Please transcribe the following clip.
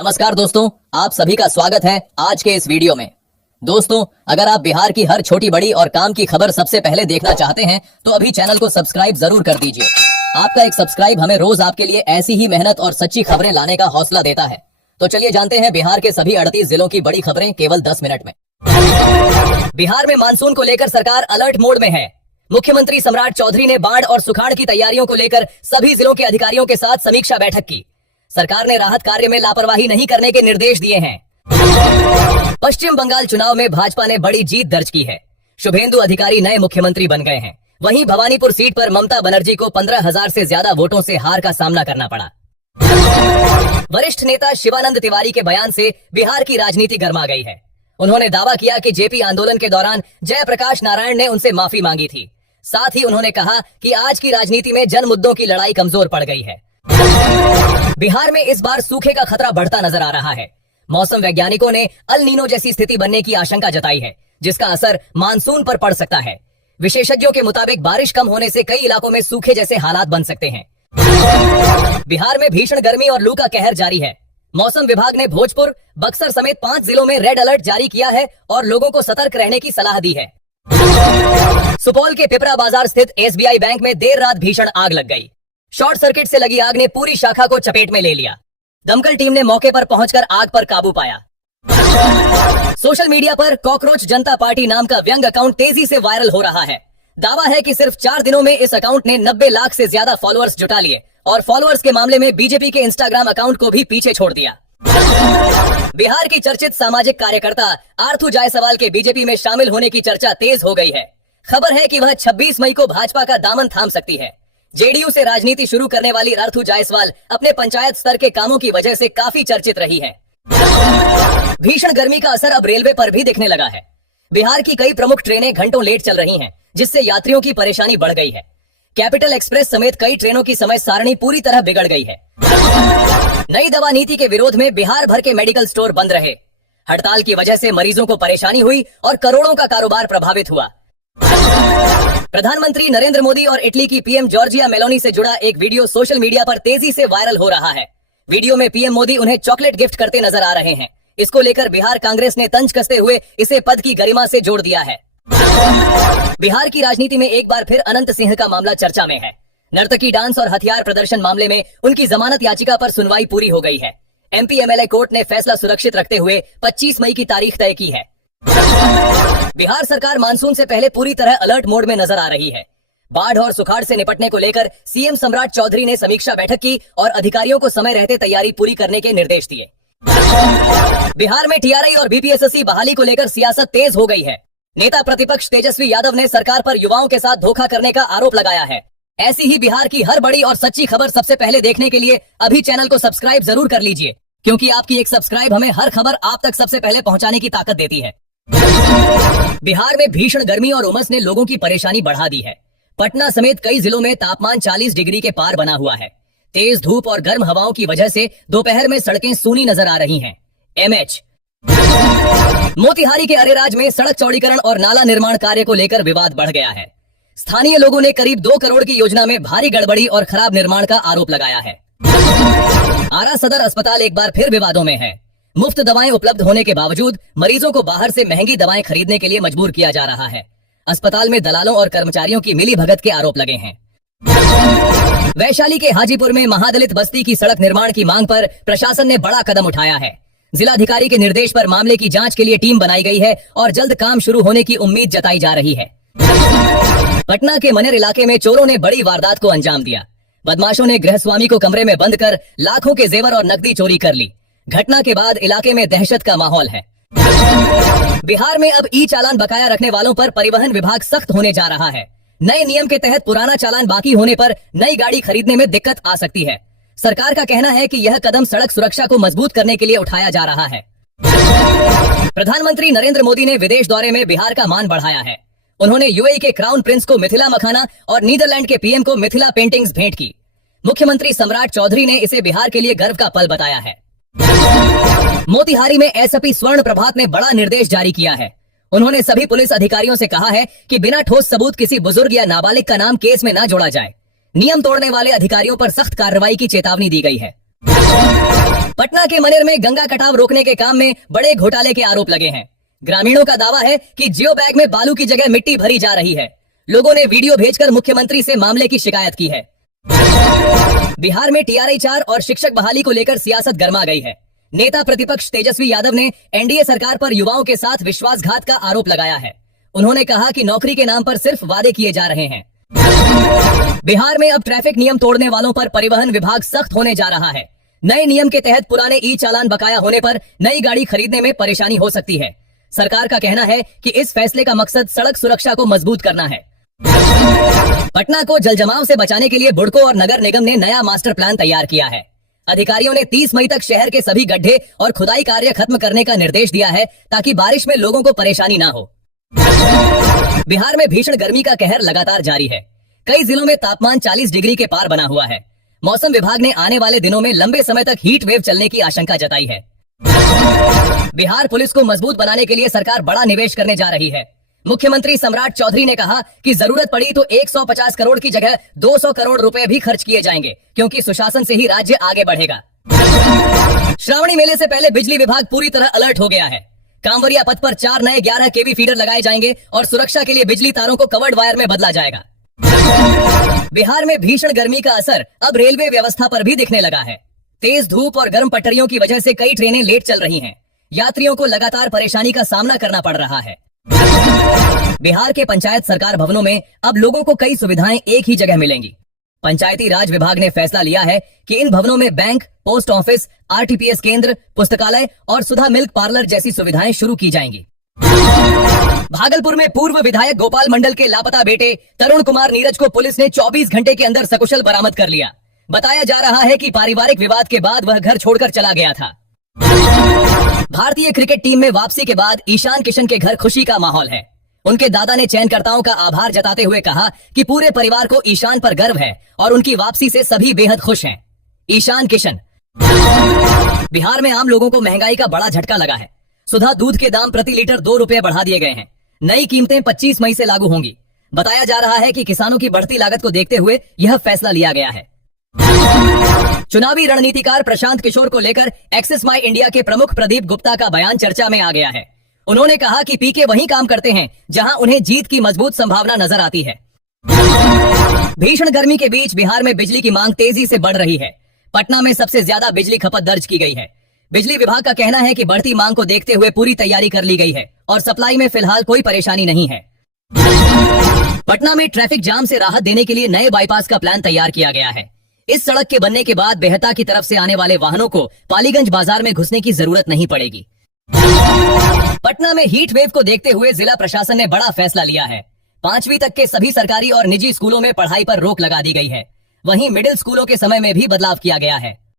नमस्कार दोस्तों, आप सभी का स्वागत है आज के इस वीडियो में। दोस्तों, अगर आप बिहार की हर छोटी बड़ी और काम की खबर सबसे पहले देखना चाहते हैं तो अभी चैनल को सब्सक्राइब जरूर कर दीजिए। आपका एक सब्सक्राइब हमें रोज आपके लिए ऐसी ही मेहनत और सच्ची खबरें लाने का हौसला देता है। तो चलिए जानते हैं बिहार के सभी 38 जिलों की बड़ी खबरें केवल 10 मिनट में। बिहार में मानसून को लेकर सरकार अलर्ट मोड में है। मुख्यमंत्री सम्राट चौधरी ने बाढ़ और सुखाड़ की तैयारियों को लेकर सभी जिलों के अधिकारियों के साथ समीक्षा बैठक की। सरकार ने राहत कार्य में लापरवाही नहीं करने के निर्देश दिए हैं। पश्चिम बंगाल चुनाव में भाजपा ने बड़ी जीत दर्ज की है। शुभेंदु अधिकारी नए मुख्यमंत्री बन गए हैं। वहीं भवानीपुर सीट पर ममता बनर्जी को 15,000 से ज्यादा वोटों से हार का सामना करना पड़ा। वरिष्ठ नेता शिवानंद तिवारी के बयान से बिहार की राजनीति गर्मा गई है। उन्होंने दावा किया कि जेपी आंदोलन के दौरान जयप्रकाश नारायण ने उनसे माफी मांगी थी। साथ ही उन्होंने कहा कि आज की राजनीति में जन मुद्दों की लड़ाई कमजोर पड़ गई है। बिहार में इस बार सूखे का खतरा बढ़ता नजर आ रहा है। मौसम वैज्ञानिकों ने अल नीनो जैसी स्थिति बनने की आशंका जताई है, जिसका असर मानसून पर पड़ सकता है। विशेषज्ञों के मुताबिक बारिश कम होने से कई इलाकों में सूखे जैसे हालात बन सकते हैं। बिहार में भीषण गर्मी और लू का कहर जारी है। मौसम विभाग ने भोजपुर, बक्सर समेत 5 जिलों में रेड अलर्ट जारी किया है और लोगों को सतर्क रहने की सलाह दी है। सुपौल के पिपरा बाजार स्थित एसबीआई बैंक में देर रात भीषण आग लग गई। शॉर्ट सर्किट से लगी आग ने पूरी शाखा को चपेट में ले लिया। दमकल टीम ने मौके पर पहुंचकर आग पर काबू पाया। सोशल मीडिया पर कॉकरोच जनता पार्टी नाम का व्यंग अकाउंट तेजी से वायरल हो रहा है। दावा है कि सिर्फ 4 दिनों में इस अकाउंट ने 90 लाख से ज्यादा फॉलोअर्स जुटा लिए और फॉलोअर्स के मामले में बीजेपी के इंस्टाग्राम अकाउंट को भी पीछे छोड़ दिया। बिहार की चर्चित सामाजिक कार्यकर्ता आर्थू जायसवाल के बीजेपी में शामिल होने की चर्चा तेज हो गई है। खबर है कि वह 26 मई को भाजपा का दामन थाम सकती है। जेडीयू से राजनीति शुरू करने वाली आर्थू जायसवाल अपने पंचायत स्तर के कामों की वजह से काफी चर्चित रही है। भीषण गर्मी का असर अब रेलवे पर भी दिखने लगा है। बिहार की कई प्रमुख ट्रेनें घंटों लेट चल रही हैं, जिससे यात्रियों की परेशानी बढ़ गई है। कैपिटल एक्सप्रेस समेत कई ट्रेनों की समय सारणी पूरी तरह बिगड़ गई है। नई दवा नीति के विरोध में बिहार भर के मेडिकल स्टोर बंद रहे। हड़ताल की वजह से मरीजों को परेशानी हुई और करोड़ों का कारोबार प्रभावित हुआ। प्रधानमंत्री नरेंद्र मोदी और इटली की पीएम जॉर्जिया मेलोनी से जुड़ा एक वीडियो सोशल मीडिया पर तेजी से वायरल हो रहा है। वीडियो में पीएम मोदी उन्हें चॉकलेट गिफ्ट करते नजर आ रहे हैं। इसको लेकर बिहार कांग्रेस ने तंज कसते हुए इसे पद की गरिमा से जोड़ दिया है। बिहार की राजनीति में एक बार फिर अनंत सिंह का मामला चर्चा में है। नर्तकी डांस और हथियार प्रदर्शन मामले में उनकी जमानत याचिका पर सुनवाई पूरी हो गई है। एमपी एमएलए कोर्ट ने फैसला सुरक्षित रखते हुए 25 मई की तारीख तय की है। बिहार सरकार मानसून से पहले पूरी तरह अलर्ट मोड में नजर आ रही है। बाढ़ और सुखाड़ से निपटने को लेकर सीएम सम्राट चौधरी ने समीक्षा बैठक की और अधिकारियों को समय रहते तैयारी पूरी करने के निर्देश दिए। बिहार में टीआरआई और बीपीएसएससी बहाली को लेकर सियासत तेज हो गई है। नेता प्रतिपक्ष तेजस्वी यादव ने सरकार पर युवाओं के साथ धोखा करने का आरोप लगाया है। ऐसी ही बिहार की हर बड़ी और सच्ची खबर सबसे पहले देखने के लिए अभी चैनल को सब्सक्राइब जरूर कर लीजिए, क्योंकि आपकी एक सब्सक्राइब हमें हर खबर आप तक सबसे पहले पहुंचाने की ताकत देती है। बिहार में भीषण गर्मी और उमस ने लोगों की परेशानी बढ़ा दी है। पटना समेत कई जिलों में तापमान 40 डिग्री के पार बना हुआ है। तेज धूप और गर्म हवाओं की वजह से दोपहर में सड़कें सूनी नजर आ रही हैं। एमएच मोतिहारी के अरेराज में सड़क चौड़ीकरण और नाला निर्माण कार्य को लेकर विवाद बढ़ गया है। स्थानीय लोगों ने करीब 2 करोड़ की योजना में भारी गड़बड़ी और खराब निर्माण का आरोप लगाया है। आरा सदर अस्पताल एक बार फिर विवादों में है। मुफ्त दवाएं उपलब्ध होने के बावजूद मरीजों को बाहर से महंगी दवाएं खरीदने के लिए मजबूर किया जा रहा है। अस्पताल में दलालों और कर्मचारियों की मिलीभगत के आरोप लगे हैं। वैशाली के हाजीपुर में महादलित बस्ती की सड़क निर्माण की मांग पर प्रशासन ने बड़ा कदम उठाया है। जिलाधिकारी के निर्देश पर मामले की जांच के लिए टीम बनाई गई है और जल्द काम शुरू होने की उम्मीद जताई जा रही है। पटना के मनेर इलाके में चोरों ने बड़ी वारदात को अंजाम दिया। बदमाशों ने गृहस्वामी को कमरे में बंद कर लाखों के जेवर और नकदी चोरी कर ली। घटना के बाद इलाके में दहशत का माहौल है। बिहार में अब ई चालान बकाया रखने वालों पर परिवहन विभाग सख्त होने जा रहा है। नए नियम के तहत पुराना चालान बाकी होने पर नई गाड़ी खरीदने में दिक्कत आ सकती है। सरकार का कहना है कि यह कदम सड़क सुरक्षा को मजबूत करने के लिए उठाया जा रहा है। प्रधानमंत्री नरेंद्र मोदी ने विदेश दौरे में बिहार का मान बढ़ाया है। उन्होंने यूएई के क्राउन प्रिंस को मिथिला मखाना और नीदरलैंड के पीएम को मिथिला पेंटिंग्स भेंट की। मुख्यमंत्री सम्राट चौधरी ने इसे बिहार के लिए गर्व का पल बताया है। मोतिहारी में एसपी स्वर्ण प्रभात ने बड़ा निर्देश जारी किया है। उन्होंने सभी पुलिस अधिकारियों से कहा है कि बिना ठोस सबूत किसी बुजुर्ग या नाबालिग का नाम केस में न जोड़ा जाए। नियम तोड़ने वाले अधिकारियों पर सख्त कार्रवाई की चेतावनी दी गई है। पटना के मनेर में गंगा कटाव रोकने के काम में बड़े घोटाले के आरोप लगे हैं। ग्रामीणों का दावा है कि जियो बैग में बालू की जगह मिट्टी भरी जा रही है। लोगों ने वीडियो भेजकर मुख्यमंत्री से मामले की शिकायत की है। बिहार में टीआरई 4 और शिक्षक बहाली को लेकर सियासत गर्मा गई है। नेता प्रतिपक्ष तेजस्वी यादव ने एनडीए सरकार पर युवाओं के साथ विश्वासघात का आरोप लगाया है। उन्होंने कहा कि नौकरी के नाम पर सिर्फ वादे किए जा रहे हैं। बिहार में अब ट्रैफिक नियम तोड़ने वालों पर परिवहन विभाग सख्त होने जा रहा है। नए नियम के तहत पुराने ई चालान बकाया होने पर नई गाड़ी खरीदने में परेशानी हो सकती है। सरकार का कहना है कि इस फैसले का मकसद सड़क सुरक्षा को मजबूत करना है। पटना को जलजमाव से बचाने के लिए बुडको और नगर निगम ने नया मास्टर प्लान तैयार किया है। अधिकारियों ने 30 मई तक शहर के सभी गड्ढे और खुदाई कार्य खत्म करने का निर्देश दिया है ताकि बारिश में लोगों को परेशानी ना हो। बिहार में भीषण गर्मी का कहर लगातार जारी है। कई जिलों में तापमान 40 डिग्री के पार बना हुआ है। मौसम विभाग ने आने वाले दिनों में लंबे समय तक हीट वेव चलने की आशंका जताई है। बिहार पुलिस को मजबूत बनाने के लिए सरकार बड़ा निवेश करने जा रही है। मुख्यमंत्री सम्राट चौधरी ने कहा कि जरूरत पड़ी तो 150 करोड़ की जगह 200 करोड़ रुपए भी खर्च किए जाएंगे, क्योंकि सुशासन से ही राज्य आगे बढ़ेगा। श्रावणी मेले से पहले बिजली विभाग पूरी तरह अलर्ट हो गया है। कांवरिया पथ पर 4 नए 11 केवी फीडर लगाए जाएंगे और सुरक्षा के लिए बिजली तारों को कवर्ड वायर में बदला जाएगा। बिहार में भीषण गर्मी का असर अब रेलवे व्यवस्था पर भी दिखने लगा है। तेज धूप और गर्म पटरियों की वजह से कई ट्रेनें लेट चल रही हैं। यात्रियों को लगातार परेशानी का सामना करना पड़ रहा है। बिहार के पंचायत सरकार भवनों में अब लोगों को कई सुविधाएं एक ही जगह मिलेंगी। पंचायती राज विभाग ने फैसला लिया है कि इन भवनों में बैंक, पोस्ट ऑफिस, आरटीपीएस केंद्र, पुस्तकालय और सुधा मिल्क पार्लर जैसी सुविधाएं शुरू की जाएंगी। भागलपुर में पूर्व विधायक गोपाल मंडल के लापता बेटे तरुण कुमार नीरज को पुलिस ने 24 घंटे के अंदर सकुशल बरामद कर लिया। बताया जा रहा है कि पारिवारिक विवाद के बाद वह घर छोड़कर चला गया था। भारतीय क्रिकेट टीम में वापसी के बाद ईशान किशन के घर खुशी का माहौल है। उनके दादा ने चयनकर्ताओं का आभार जताते हुए कहा कि पूरे परिवार को ईशान पर गर्व है और उनकी वापसी से सभी बेहद खुश हैं। ईशान किशन। बिहार में आम लोगों को महंगाई का बड़ा झटका लगा है। सुधा दूध के दाम प्रति लीटर 2 रुपए बढ़ा दिए गए हैं। नई कीमतें 25 मई से लागू होंगी। बताया जा रहा है कि किसानों की बढ़ती लागत को देखते हुए यह फैसला लिया गया है। चुनावी रणनीतिकार प्रशांत किशोर को लेकर एक्सिस माई इंडिया के प्रमुख प्रदीप गुप्ता का बयान चर्चा में आ गया है। उन्होंने कहा कि पीके वहीं काम करते हैं जहां उन्हें जीत की मजबूत संभावना नजर आती है। भीषण गर्मी के बीच बिहार में बिजली की मांग तेजी से बढ़ रही है। पटना में सबसे ज्यादा बिजली खपत दर्ज की गई है। बिजली विभाग का कहना है कि बढ़ती मांग को देखते हुए पूरी तैयारी कर ली गई है और सप्लाई में फिलहाल कोई परेशानी नहीं है। पटना में ट्रैफिक जाम से राहत देने के लिए नए बाईपास का प्लान तैयार किया गया है। इस सड़क के बनने के बाद बेहता की तरफ से आने वाले वाहनों को पालीगंज बाजार में घुसने की जरूरत नहीं पड़ेगी। पटना में हीट वेव को देखते हुए जिला प्रशासन ने बड़ा फैसला लिया है। 5वीं तक के सभी सरकारी और निजी स्कूलों में पढ़ाई पर रोक लगा दी गई है। वहीं मिडिल स्कूलों के समय में भी बदलाव किया गया है।